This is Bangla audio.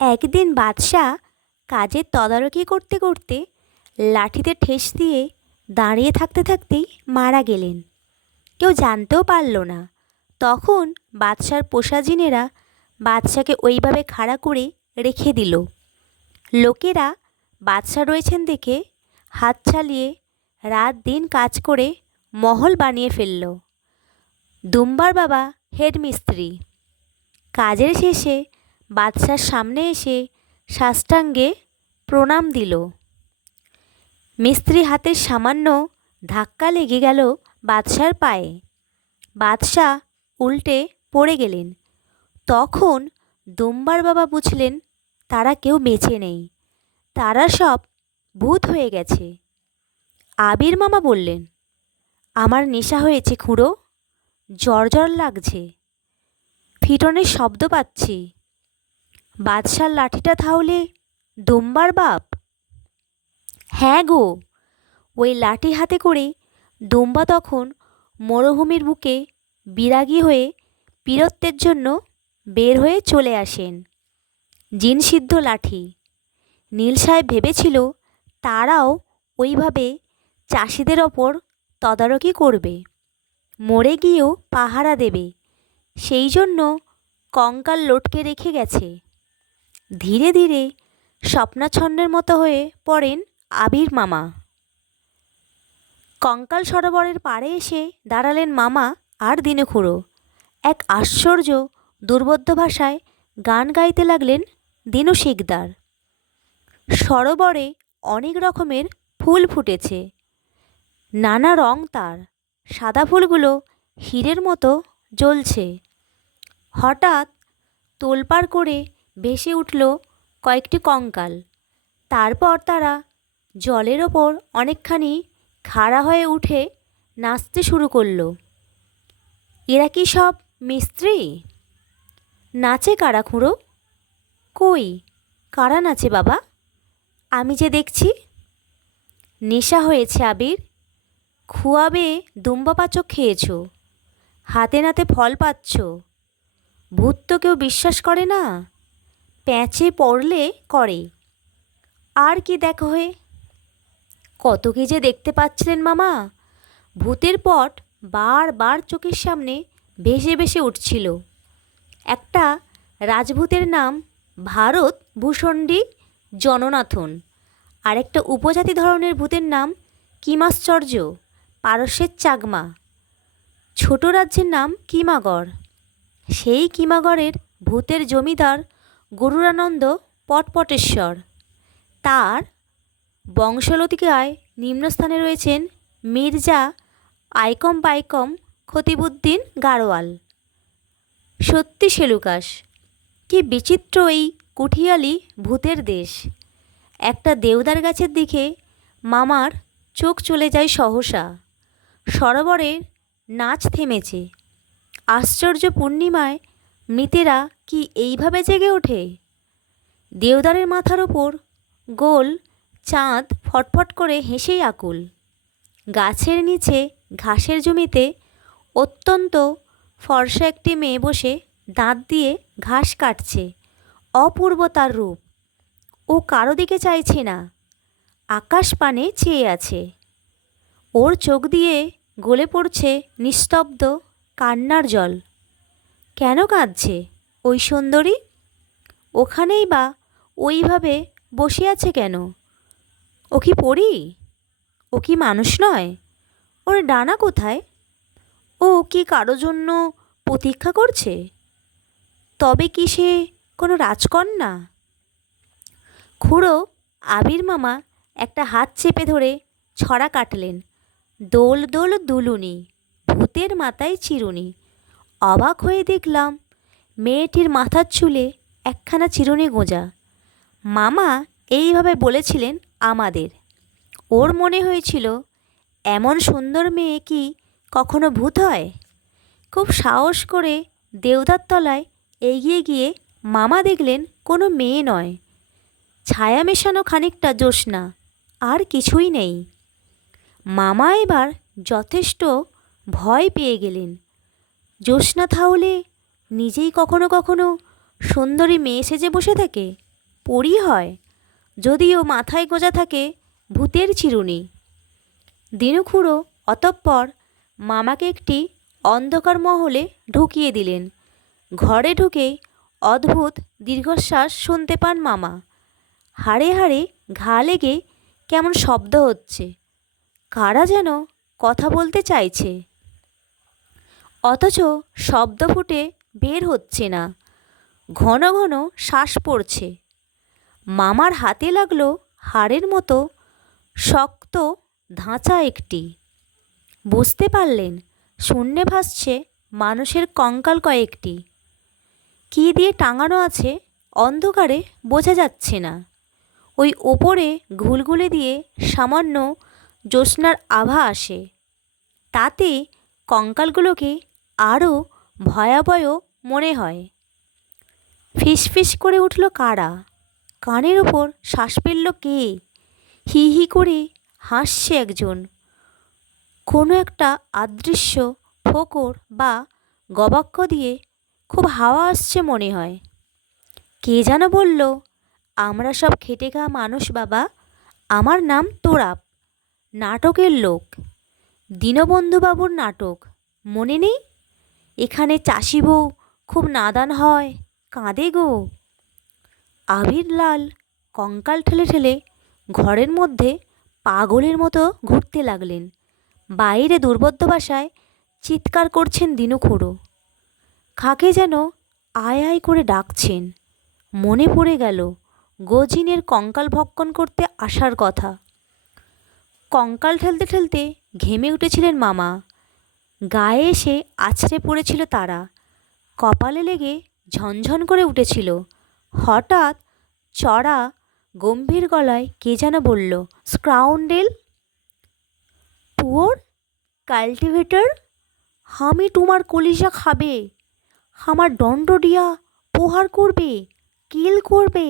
একদিন বাদশাহ কাজের তদারকি করতে করতে লাঠিতে ঠেস দিয়ে দাঁড়িয়ে থাকতে থাকতেই মারা গেলেন। কেউ জানতেও পারল না। তখন বাদশার পোষা জিনেরা বাদশাকে ওইভাবে খাড়া করে রেখে দিল। লোকেরা বাদশা রয়েছেন দেখে হাত চালিয়ে রাত দিন কাজ করে মহল বানিয়ে ফেলল। দুম্বার বাবা হেডমিস্ত্রি। কাজের শেষে বাদশার সামনে এসে সাষ্টাঙ্গে প্রণাম দিল। মিস্ত্রি হাতের সামান্য ধাক্কা লেগে গেল বাদশার পায়ে। বাদশাহ উল্টে পড়ে গেলেন। তখন দুম্বার বাবা বুঝলেন তারা কেউ বেঁচে নেই, তারা সব ভূত হয়ে গেছে। আবির মামা বললেন, আমার নেশা হয়েছে খুড়ো, জ্বর জ্বর লাগছে, ফিটনের শব্দ পাচ্ছি। বাদশার লাঠিটা তাহলে দুম্বার বাপ? হ্যাঁ গো, ওই লাঠি হাতে করে দুম্বা তখন মরুভূমির বুকে বিরাগী হয়ে বীরত্বের জন্য বের হয়ে চলে আসেন। জিনসিদ্ধ লাঠি। নীল সাহেব ভেবেছিল তারাও ওইভাবে চাষিদের ওপর তদারকি করবে, মরে গিয়েও পাহারা দেবে, সেই জন্য কঙ্কাল লটকে রেখে গেছে। ধীরে ধীরে স্বপ্নাচ্ছন্নের মতো হয়ে পড়েন আবির মামা। কঙ্কাল সরোবরের পাড়ে এসে দাঁড়ালেন মামা আর দিনুখুড়ো। এক আশ্চর্য দুর্বোধ্য ভাষায় গান গাইতে লাগলেন দিনু শিকদার। সরোবরে অনেক রকমের ফুল ফুটেছে, নানা রং তার। সাদা ফুলগুলো হীরের মতো জ্বলছে। হঠাৎ তোলপাড় করে ভেসে উঠল কয়েকটি কঙ্কাল। তারপর তারা জলের ওপর অনেকখানি খাড়া হয়ে উঠে নাচতে শুরু করল। এরা কি সব মিস্ত্রি? নাচে কারা খুড়ো? কই, কারা নাচে বাবা? আমি যে দেখছি। নেশা হয়েছে আবির, খুয়াবে দুম্বাপাচক খেয়েছ, হাতে নাতে ফল পাচ্ছ। ভূত তো কেউ বিশ্বাস করে না, প্যাঁচে পড়লে করে। আর কি দেখো হয়ে? কত কি যে দেখতে পাচ্ছিলেন মামা। ভূতের পট বারবার চোখের সামনে ভেসে ভেসে উঠছিল। একটা রাজভূতের নাম ভারত ভূষণ্ডী জননাথন, আর একটা উপজাতি ধরনের ভূতের নাম কিমাশ্চর্য পারস্যের চাকমা। ছোট রাজ্যের নাম কিমাগড়। সেই কিমাগড়ের ভূতের জমিদার গরুরানন্দ পটপটেশ্বর। তার বংশলতিকায় নিম্নস্থানে রয়েছেন মির্জা আইকম পাইকম খতিবুদ্দিন গাড়োয়াল। সত্যি সেলুকাস, কি বিচিত্র এই কুঠিয়ালি ভূতের দেশ। একটা দেওদার গাছের দিকে মামার চোখ চলে যায় সহসা। সরোবরের নাচ থেমেছে। আশ্চর্য পূর্ণিমায় মৃতেরা কি এইভাবে জেগে ওঠে? দেওদারের মাথার ওপর গোল চাঁদ ফটফট করে হেসেই আকুল। গাছের নিচে ঘাসের জমিতে অত্যন্ত ফর্সা একটি মেয়ে বসে দাঁত দিয়ে ঘাস কাটছে। অপূর্ব তার রূপ। ও কারো দিকে চাইছে না, আকাশ পানে চেয়ে আছে। ওর চোখ দিয়ে গলে পড়ছে নিস্তব্ধ কান্নার জল। কেন কাঁদছে ওই সুন্দরী? ওখানেই বা ওইভাবে বসে আছে কেন? ও কি পড়ি? ও কি মানুষ নয়? ওর ডানা কোথায়? ও কি কারো জন্য প্রতীক্ষা করছে? তবে কি সে কোনো রাজকন্যা? খুড়ো আবির মামা একটা হাত চেপে ধরে ছড়া কাটলেন। দোল দোল দুলুনি, ভূতের মাথায় চিরুনি। অবাক হয়ে দেখলাম মেয়েটির মাথার চুলে একখানা চিরুনি গোঁজা। মামা এইভাবে বলেছিলেন আমাদের। ওর মনে হয়েছিল এমন সুন্দর মেয়ে কি কখনো ভূত হয়? খুব সাহস করে দেওদার তলায় এগিয়ে গিয়ে মামা দেখলেন কোনো মেয়ে নয়, ছায়া মেশানো খানিকটা জ্যোৎস্না, আর কিছুই নেই। মামা এবার যথেষ্ট ভয় পেয়ে গেলেন। জ্যোৎস্না তাহলে নিজেই কখনো কখনো সুন্দরী মেয়ে সেজে বসে থাকে? পরী হয়, যদিও মাথায় গোঁজা থাকে ভূতের চিরুনি। দিনুখুড়ো অতঃপর মামাকে একটি অন্ধকার মহলে ঢুকিয়ে দিলেন। ঘরে ঢুকে অদ্ভুত দীর্ঘশ্বাস শুনতে পান মামা। হাড়ে হাড়ে ঘা লেগে কেমন শব্দ হচ্ছে, কারা যেন কথা বলতে চাইছে, অথচ শব্দ ফুটে বের হচ্ছে না। ঘন ঘন শ্বাস পড়ছে। মামার হাতে লাগলো হাড়ের মতো শক্ত ধাঁচা একটি। বুঝতে পারলেন শূন্যে ভাসছে মানুষের কঙ্কাল কয়েকটি। কী দিয়ে টাঙানো আছে অন্ধকারে বোঝা যাচ্ছে না। ওই ওপরে ঘুলঘুলি দিয়ে সামান্য জ্যোৎস্নার আভা আসে, তাতে কঙ্কালগুলোকে আরও ভয়াবহ মনে হয়। ফিসফিস করে উঠল কারা, কানের ওপর শ্বাস ফেলল কে, হি হি করে হাসছে একজন। কোনো একটা অদৃশ্য ফোকর বা গবাক্ষ দিয়ে খুব হাওয়া আসছে মনে হয়। কে যেন বলল, আমরা সব খেটে খাওয়া মানুষ বাবা, আমার নাম তোরাপ, নাটকের লোক, দীনবন্ধুবাবুর নাটক মনে নেই? এখানে চাষি বউ খুব নাদান হয়, কাঁদে গো। আবির লাল কঙ্কাল ঠেলে ঠেলে ঘরের মধ্যে পাগলের মতো ঘুরতে লাগলেন। বাইরে দুর্বোধ্য ভাষায় চিৎকার করছেন দিনুখুড়ো। কাকে যেন আয় আয় করে ডাকছেন। মনে পড়ে গেল গজিনের কঙ্কাল ভক্ষণ করতে আসার কথা। কঙ্কাল ঠেলতে ঠেলতে ঘেমে উঠেছিলেন মামা। গায়ে এসে আছড়ে পড়েছিল তারা, কপালে লেগে ঝনঝন করে উঠেছিল। হঠাৎ চড়া গম্ভীর গলায় কে যেন বলল, স্কাউন্ডেল, পুয়োর কাল্টিভেটর, আমি তোমার কলিজা খাবে, আমার দণ্ড দিয়া প্রহার করবে, কিল করবে।